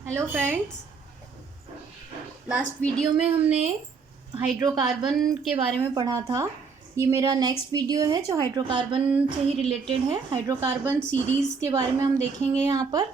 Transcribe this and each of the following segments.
Hello friends. Last video में हमने hydrocarbon के बारे में पढ़ा था। ये मेरा नेक्स्ट वीडियो है जो हाइड्रोकार्बन से ही रिलेटेड है। हाइड्रोकार्बन सीरीज़ के बारे में हम देखेंगे। यहाँ पर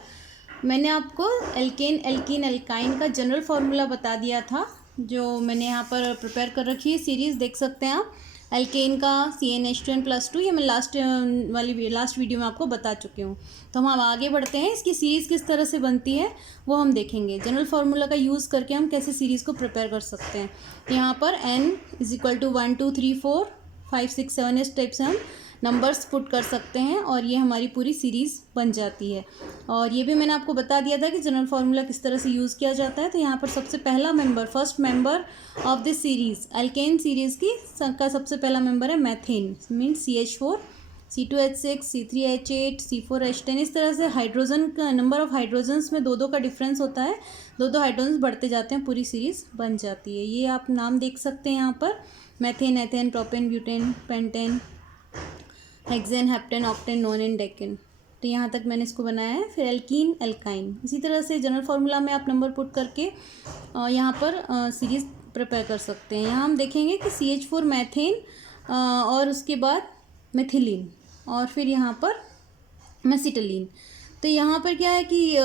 मैंने आपको एल्केन एल्कीन एल्काइन का जनरल फार्मूला बता दिया था, जो मैंने यहाँ पर प्रिपेयर कर रखी है। सीरीज़ देख सकते हैं आप। एल्केन का CnH2n+2 ये मैं लास्ट वीडियो में आपको बता चुकी हूँ। तो हम अब आगे बढ़ते हैं। इसकी सीरीज़ किस तरह से बनती है वो हम देखेंगे। जनरल फार्मूला का यूज़ करके हम कैसे सीरीज़ को प्रिपेयर कर सकते हैं। तो यहाँ पर n = 1 2 3 4 5 6 7 इस टाइप से हम नंबर्स पुट कर सकते हैं और ये हमारी पूरी सीरीज़ बन जाती है। और ये भी मैंने आपको बता दिया था कि जनरल फार्मूला किस तरह से यूज़ किया जाता है। तो यहाँ पर सबसे पहला member, first member of this series, alkane series का सबसे पहला मेंबर है methane, means CH4 C2H6 C3H8 C4H10। इस तरह से हाइड्रोजन का नंबर ऑफ हाइड्रोजन्स में दो का डिफरेंस होता है। दो हाइड्रोजन बढ़ते जाते हैं, पूरी सीरीज़ बन जाती है। ये आप नाम देख सकते हैं यहाँ पर, methane, ethane, propane, butane, pentane, hexane, heptane, octane, नोनेन, decane. तो यहाँ तक मैंने इसको बनाया है। फिर एल्कीन एल्काइन, इसी तरह से जनरल फार्मूला में आप नंबर पुट करके यहाँ पर सीरीज़ प्रिपेयर कर सकते हैं। यहाँ हम देखेंगे कि CH4 मैथेन और उसके बाद मेथिलीन और फिर यहाँ पर मेसिटिलीन। तो यहाँ पर क्या है कि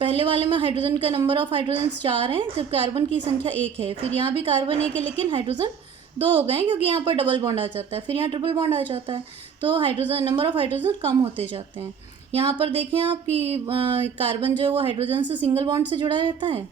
पहले वाले में हाइड्रोजन का नंबर ऑफ हाइड्रोजन्स 4 हैं, जब कार्बन की संख्या 1 है। फिर यहाँ भी कार्बन 1 है लेकिन हाइड्रोजन 2 हो गए हैं, क्योंकि यहाँ पर डबल बॉन्ड आ जाता है। फिर यहाँ ट्रिपल बॉन्ड आ जाता है, तो हाइड्रोजन नंबर ऑफ हाइड्रोजन कम होते जाते हैं। यहाँ पर देखें आप कि कार्बन जो है वो हाइड्रोजन से सिंगल बॉन्ड से जुड़ा रहता है।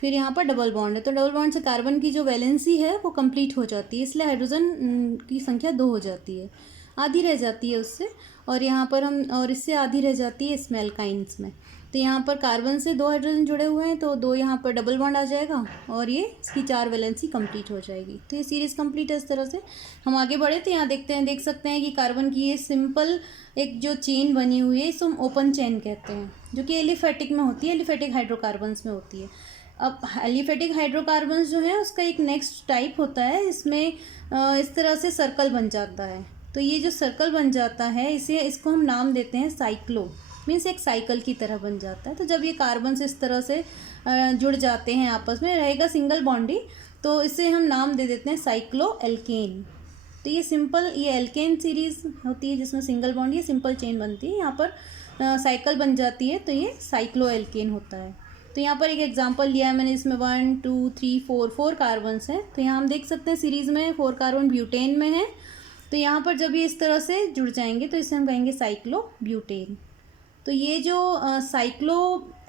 फिर यहाँ पर डबल बॉन्ड है, तो डबल बॉन्ड से कार्बन की जो वैलेंसी है वो कंप्लीट हो जाती है, इसलिए हाइड्रोजन की संख्या 2 हो जाती है, आधी रह जाती है उससे। और यहाँ पर और इससे आधी रह जाती है इसमें एल्काइंस में। तो यहाँ पर कार्बन से 2 हाइड्रोजन जुड़े हुए हैं, तो 2 यहाँ पर डबल बॉन्ड आ जाएगा और ये इसकी 4 वैलेंसी कंप्लीट हो जाएगी। तो ये सीरीज़ कंप्लीट है। इस तरह से हम आगे बढ़े तो यहाँ देख सकते हैं कि कार्बन की ये सिंपल एक जो चेन बनी हुई है, इसको हम ओपन चेन कहते हैं, जो कि एलिफेटिक में होती है, एलिफेटिक हाइड्रोकार्बन्स में होती है। अब एलिफेटिक हाइड्रोकार्बन्स जो है उसका एक नेक्स्ट टाइप होता है, इसमें इस तरह से सर्कल बन जाता है। तो ये जो सर्कल बन जाता है इसको हम नाम देते हैं साइक्लो, मीन्स एक साइकिल की तरह बन जाता है। तो जब ये कार्बन से इस तरह से जुड़ जाते हैं, आपस में रहेगा सिंगल बॉन्डी, तो इसे हम नाम दे देते हैं साइक्लो एल्केन। तो ये सिंपल ये एल्केन सीरीज़ होती है जिसमें सिंगल बॉन्ड, ये सिंपल चेन बनती है, यहाँ पर साइकिल बन जाती है, तो ये साइक्लो एल्केन होता है। तो यहाँ पर एक एग्जांपल लिया है मैंने, इसमें 1 2 3 4 कार्बन्स हैं। तो यहाँ हम देख सकते हैं सीरीज़ में 4 कार्बन ब्यूटेन में है। तो यहाँ पर जब ये इस तरह से जुड़ जाएंगे तो इसे हम कहेंगे साइक्लो ब्यूटेन। तो ये जो साइक्लो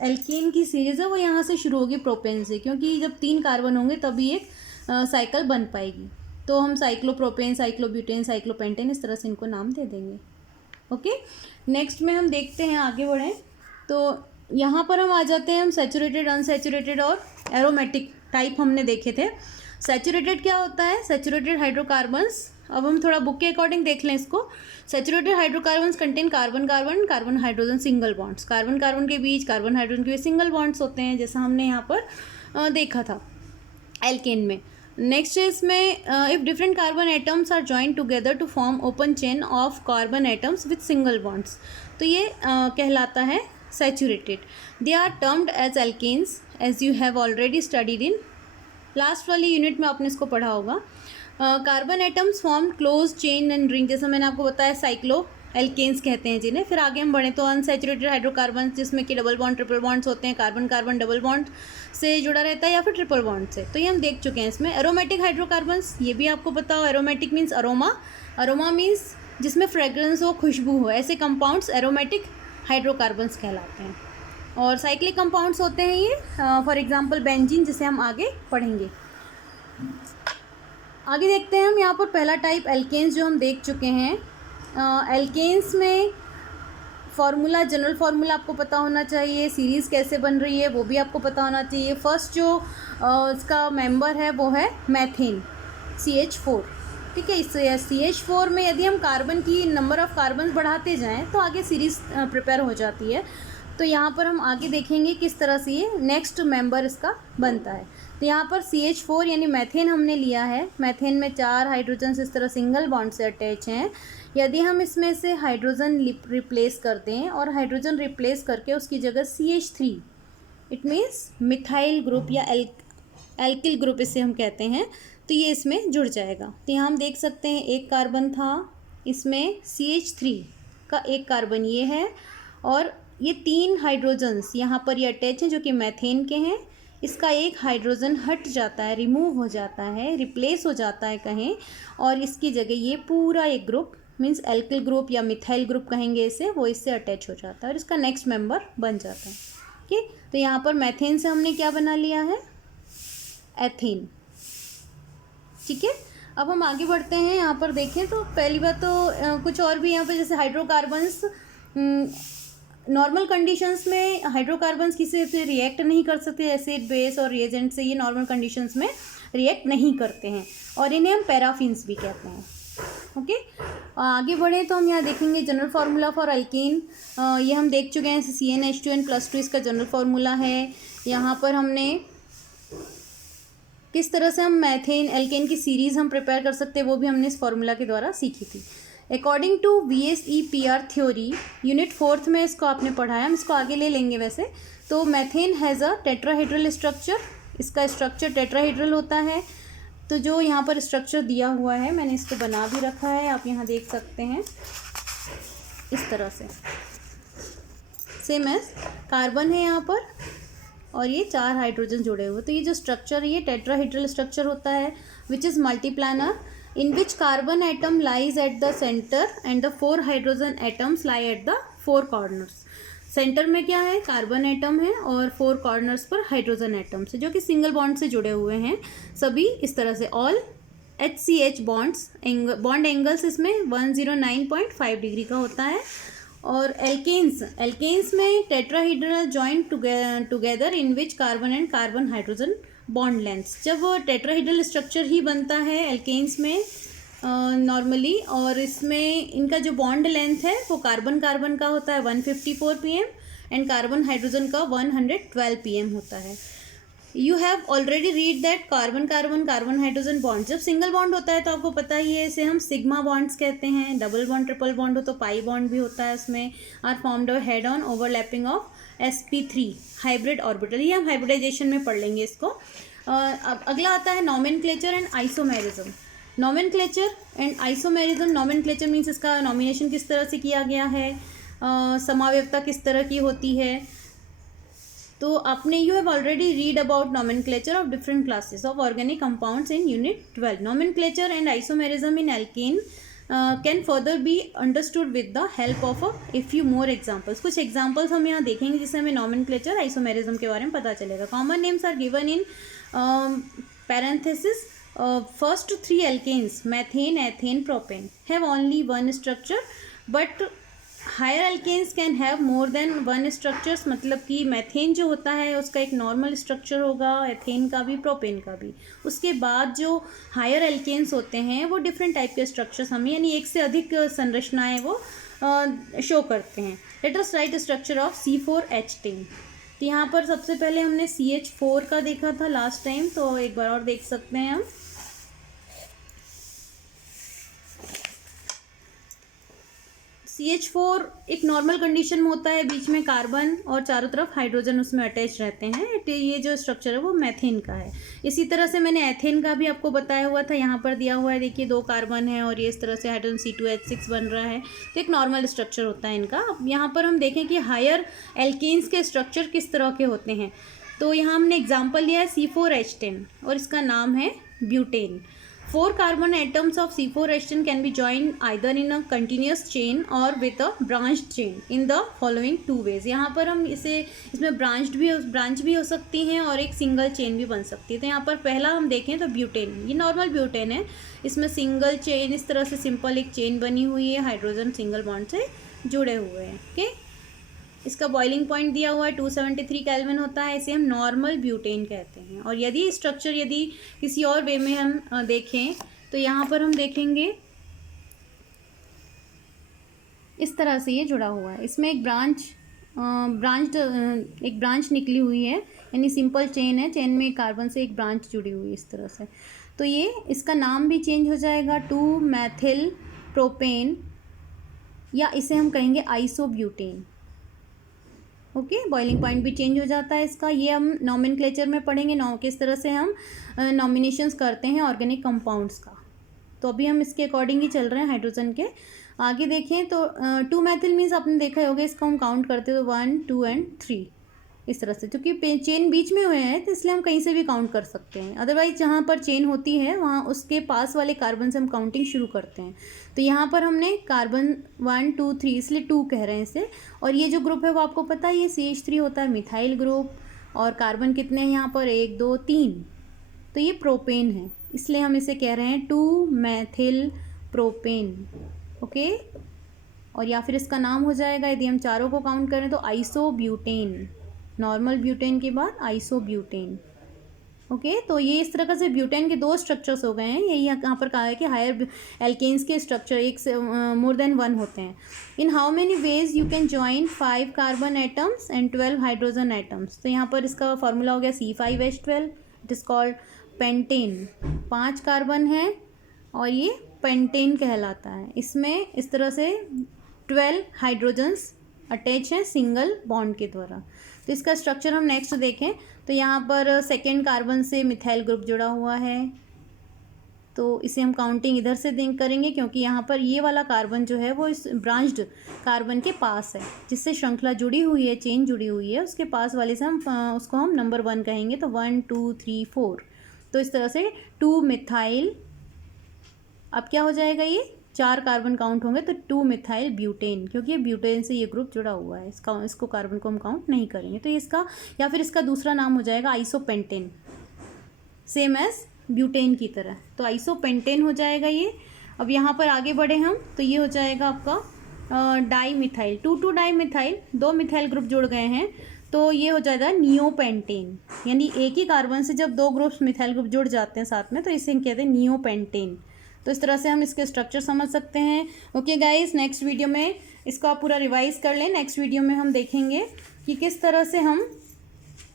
एल्केन की सीरीज़ है वो यहाँ से शुरू होगी प्रोपेन से, क्योंकि जब 3 कार्बन होंगे तभी एक साइकिल बन पाएगी। तो हम साइक्लोप्रोपेन, साइक्लोब्यूटेन, साइक्लोपेंटेन इस तरह से इनको नाम दे देंगे। ओके, नेक्स्ट में हम देखते हैं, आगे बढ़ें। तो यहाँ पर हम आ जाते हैं, हम सैचुरेटेड, अनसैचुरेटेड और एरोमेटिक टाइप हमने देखे थे। सैचुरेटेड क्या होता है? सैचुरेटेड हाइड्रोकार्बन्स, अब हम थोड़ा बुक के अकॉर्डिंग देख लें इसको। Saturated hydrocarbons contain carbon carbon carbon hydrogen single bonds, carbon carbon के बीच, कार्बन हाइड्रोजन के बीच सिंगल बॉन्ड्स होते हैं, जैसा हमने यहाँ पर देखा था एल्केन में। नेक्स्ट इसमें if different carbon atoms are joined together to form open chain of carbon atoms with single bonds, तो ये कहलाता है saturated. They are termed as alkanes as you have already studied in last वाली unit में, आपने इसको पढ़ा होगा। Carbon atoms form closed chain and ring, जैसा मैंने आपको बताया साइक्लो एल्केन्स कहते हैं जिन्हें। फिर आगे हम बढ़े तो अनसैचुरेटेड हाइड्रोकार्बन, जिसमें कि डबल बॉन्ड ट्रिपल बॉन्ड्स होते हैं, कार्बन कार्बन डबल बॉन्ड से जुड़ा रहता है या फिर ट्रिपल बॉन्ड से, तो ये हम देख चुके हैं। इसमें एरोमेटिक हाइड्रोकार्बन्स, ये भी आपको पता हो, aromatic means aroma, aroma means जिसमें फ्रेग्रेंस हो, खुशबू हो, ऐसे कंपाउंड्स एरोमेटिक हाइड्रोकार्बन्स कहलाते हैं। और साइक्लिक कंपाउंड्स होते हैं ये, फॉर एग्जांपल बेंजीन, जिसे हम आगे पढ़ेंगे। आगे देखते हैं हम, यहाँ पर पहला टाइप एल्केन्स जो हम देख चुके हैं। एल्केन्स में फार्मूला, जनरल फार्मूला आपको पता होना चाहिए, सीरीज़ कैसे बन रही है वो भी आपको पता होना चाहिए। फर्स्ट जो इसका मेंबर है वो है मैथेन, CH4, ठीक है। इस CH4 में यदि हम कार्बन की नंबर ऑफ कार्बन बढ़ाते जाएं तो आगे सीरीज़ प्रिपेयर हो जाती है। तो यहाँ पर हम आगे देखेंगे किस तरह से ये नेक्स्ट मेंबर इसका बनता है। तो यहाँ पर CH4 यानी मैथेन हमने लिया है। मैथेन में 4 हाइड्रोजन इस तरह सिंगल बॉन्ड से अटैच हैं। यदि हम इसमें से हाइड्रोजन रिप्लेस कर दें और हाइड्रोजन रिप्लेस करके उसकी जगह CH3 it means methyl group या एल्किल ग्रुप इसे हम कहते हैं, तो ये इसमें जुड़ जाएगा। तो यहाँ हम देख सकते हैं एक कार्बन था, इसमें CH3 का एक कार्बन ये है, और ये 3 हाइड्रोजन्स यहाँ पर ये अटैच हैं जो कि मैथेन के हैं। इसका एक हाइड्रोजन हट जाता है, रिमूव हो जाता है, रिप्लेस हो जाता है कहें, और इसकी जगह ये पूरा एक ग्रुप मीन्स एल्किल ग्रुप या मिथाइल ग्रुप कहेंगे इसे, वो इससे अटैच हो जाता है और इसका नेक्स्ट मेंबर बन जाता है। ठीक, तो यहाँ पर मैथेन से हमने क्या बना लिया है, एथेन। ठीक है, अब हम आगे बढ़ते हैं। यहाँ पर देखें तो पहली बात तो कुछ और भी यहाँ पर, जैसे हाइड्रोकार्बन्स, नॉर्मल कंडीशंस में हाइड्रोकार्बन्स किसी से रिएक्ट नहीं कर सकते, एसिड बेस और रिएजेंट से ये नॉर्मल कंडीशंस में रिएक्ट नहीं करते हैं, और इन्हें हम पैराफिन्स भी कहते हैं। ओके, आगे बढ़े तो हम यहाँ देखेंगे जनरल फार्मूला फॉर अल्केन। ये हम देख चुके हैं, CnH2n+2 इसका जनरल फार्मूला है। यहाँ पर हमने किस तरह से हम मैथेन एल्केन की सीरीज़ हम प्रिपेयर कर सकते हैं वो भी हमने इस फार्मूला के द्वारा सीखी थी। According to VSEPR theory, unit 4th में इसको आपने पढ़ा है, हम इसको आगे ले लेंगे वैसे। तो methane has a tetrahedral structure, इसका स्ट्रक्चर टेट्राहेड्रल होता है। तो जो यहाँ पर स्ट्रक्चर दिया हुआ है, मैंने इसको बना भी रखा है, आप यहाँ देख सकते हैं इस तरह से, सेम एज कार्बन है यहाँ पर और ये 4 हाइड्रोजन जुड़े हुए। तो ये जो स्ट्रक्चर है ये टेट्राहेड्रल स्ट्रक्चर होता है, which is multiplanar, in which carbon atom lies at the center and the 4 hydrogen atoms lie at the 4 corners। Centre में क्या है, कार्बन एटम है और 4 कॉर्नर्स पर हाइड्रोजन एटम्स है जो कि सिंगल बॉन्ड से जुड़े हुए हैं सभी इस तरह से। All HCH bonds, bond angles इसमें 109.5 डिग्री का होता है। और एल्केन्स में tetrahedral joint together in which carbon and carbon hydrogen bond lengths. जब टेट्राहेड्रल स्ट्रक्चर ही बनता है एल्केन्स में नॉर्मली, और इसमें इनका जो बॉन्ड लेंथ है वो कार्बन का होता है 154 pm एंड कार्बन हाइड्रोजन का 112 pm होता है। You have already read that carbon hydrogen bond, जब सिंगल बॉन्ड होता है तो आपको पता ही है इसे हम सिग्मा बॉन्ड्स कहते हैं। डबल बॉन्ड ट्रिपल बॉन्ड हो तो पाई बॉन्ड भी होता है उसमें। Are formed head on overlapping of sp3 hybrid orbital, ये हम हाइब्रिडाइजेशन में पढ़ लेंगे इसको। अब अगला आता है nomenclature and isomerism. Nomenclature and isomerism, nomenclature means इसका नॉमिनेशन किस तरह से किया गया है, समावेयता किस तरह की होती है। तो आपने you have already read about nomenclature of different classes of organic compounds in unit 12। Nomenclature and isomerism in alkane can further be understood with the help of a few more examples. कुछ examples हम यहाँ देखेंगे जिससे हमें nomenclature isomerism के बारे में पता चलेगा। Common names are given in parenthesis। First 3 alkanes methane, ethane, propane have only one structure, but higher alkanes can have more than one structures। मतलब कि मैथेन जो होता है उसका एक नॉर्मल स्ट्रक्चर होगा, एथेन का भी, प्रोपेन का भी। उसके बाद जो हायर एल्केन्स होते हैं वो डिफरेंट टाइप के स्ट्रक्चर्स हमें, यानी एक से अधिक संरचनाएं वो शो करते हैं। Let us right structure of C4H10। तो यहाँ पर सबसे पहले हमने CH4 का देखा था लास्ट टाइम, तो एक बार और देख सकते हैं हम। CH4 एक नॉर्मल कंडीशन में होता है, बीच में कार्बन और चारों तरफ हाइड्रोजन उसमें अटैच रहते हैं। तो ये जो स्ट्रक्चर है वो मैथेन का है। इसी तरह से मैंने एथेन का भी आपको बताया हुआ था, यहाँ पर दिया हुआ है, देखिए 2 कार्बन है और ये इस तरह से हाइड्रोजन C2H6 बन रहा है। तो एक नॉर्मल स्ट्रक्चर होता है इनका। अब यहाँ पर हम देखें कि हायर एल्केन्स के स्ट्रक्चर किस तरह के होते हैं। तो यहाँ हमने एग्जाम्पल लिया है C4H10 और इसका नाम है butane. 4 carbon atoms of C4H10 can be joined either in a continuous chain or with a branched chain in the following 2 ways। यहाँ पर हम इसमें ब्रांच भी हो सकती हैं और एक सिंगल चेन भी बन सकती है। तो यहाँ पर पहला हम देखें तो ब्यूटेन, ये नॉर्मल ब्यूटेन है, इसमें सिंगल चेन इस तरह से सिंपल एक चेन बनी हुई है, हाइड्रोजन सिंगल बॉन्ड से जुड़े हुए हैं। ओके, इसका बॉइलिंग पॉइंट दिया हुआ है 273 केल्विन होता है, इसे हम नॉर्मल ब्यूटेन कहते हैं। और यदि स्ट्रक्चर यदि किसी और वे में हम देखें तो यहाँ पर हम देखेंगे इस तरह से ये जुड़ा हुआ है। इसमें एक ब्रांच निकली हुई है, यानी सिंपल चेन है, चेन में कार्बन से एक ब्रांच जुड़ी हुई है इस तरह से। तो ये इसका नाम भी चेंज हो जाएगा 2 मैथिल प्रोपेन, या इसे हम कहेंगे आइसोब्यूटेन। ओके, बॉइलिंग पॉइंट भी चेंज हो जाता है इसका। ये हम नॉमेनक्लेचर में पढ़ेंगे, किस तरह से हम नॉमिनेशंस करते हैं ऑर्गेनिक कंपाउंड्स का। तो अभी हम इसके अकॉर्डिंग ही चल रहे हैं हाइड्रोजन के। आगे देखें तो 2 मेथिल मीन्स आपने देखा होगा, इसको हम काउंट करते हैं तो 1 2 एंड 3 इस तरह से। क्योंकि चेन बीच में हुए हैं तो इसलिए हम कहीं से भी काउंट कर सकते हैं। अदरवाइज जहाँ पर चेन होती है वहाँ उसके पास वाले कार्बन से हम काउंटिंग शुरू करते हैं। तो यहाँ पर हमने कार्बन 1 2 3 इसलिए 2 कह रहे हैं इसे। और ये जो ग्रुप है वो आपको पता है, ये CH3 होता है, मिथाइल ग्रुप। और कार्बन कितने हैं यहाँ पर, 1 2 3, तो ये प्रोपेन है, इसलिए हम इसे कह रहे हैं 2 मेथिल प्रोपेन। ओके, और या फिर इसका नाम हो जाएगा, यदि हम चारों को काउंट करें तो आइसोब्यूटेन। नॉर्मल ब्यूटेन के बाद आइसोब्यूटेन। ओके, तो ये इस तरह से ब्यूटेन के 2 स्ट्रक्चर्स हो गए हैं। यही यहाँ पर कहा है कि हायर एल्केन्स के स्ट्रक्चर एक से मोर देन 1 होते हैं। In how many ways you can join 5 carbon atoms and 12 hydrogen atoms. तो यहाँ पर इसका फॉर्मूला हो गया C5H12, it is called pentane. 5 carbon है और ये पेंटेन कहलाता है। इसमें इस तरह से 12 हाइड्रोजन्स अटैच हैं सिंगल बॉन्ड के द्वारा। तो इसका स्ट्रक्चर हम नेक्स्ट देखें तो यहाँ पर सेकेंड कार्बन से मिथाइल ग्रुप जुड़ा हुआ है, तो इसे हम काउंटिंग इधर से करेंगे क्योंकि यहाँ पर ये वाला कार्बन जो है वो इस ब्रांच्ड कार्बन के पास है, जिससे श्रृंखला जुड़ी हुई है, चेन जुड़ी हुई है, उसके पास वाले से हम उसको हम नंबर 1 कहेंगे। तो 1 2 3 4, तो इस तरह से 2 मिथाइल, अब क्या हो जाएगा, ये 4 कार्बन काउंट होंगे तो 2 मिथाइल ब्यूटेन, क्योंकि ये ब्यूटेन से ये ग्रुप जुड़ा हुआ है, इसको कार्बन को हम काउंट नहीं करेंगे। तो इसका या फिर इसका दूसरा नाम हो जाएगा आइसोपेंटेन, सेम एज ब्यूटेन की तरह। तो आइसोपेंटेन हो जाएगा ये। अब यहाँ पर आगे बढ़े हम तो ये हो जाएगा आपका di methyl, 2 di methyl, 2 methyl group जुड़ गए हैं तो ये हो जाएगा नियोपेंटेन। यानी एक ही कार्बन से जब 2 ग्रुप्स मिथाइल ग्रुप जुड़ जाते हैं साथ में तो इसे कहते हैं नियोपेंटेन। तो इस तरह से हम इसके स्ट्रक्चर समझ सकते हैं। ओके गाइस, नेक्स्ट वीडियो में इसको आप पूरा रिवाइज कर लें। नेक्स्ट वीडियो में हम देखेंगे कि किस तरह से हम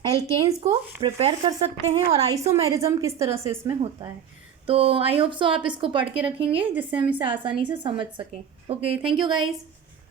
एल्केन्स को प्रिपेयर कर सकते हैं और आइसोमेरिज्म किस तरह से इसमें होता है। तो आई होप सो आप इसको पढ़ के रखेंगे जिससे हम इसे आसानी से समझ सकें। Okay, thank you guys.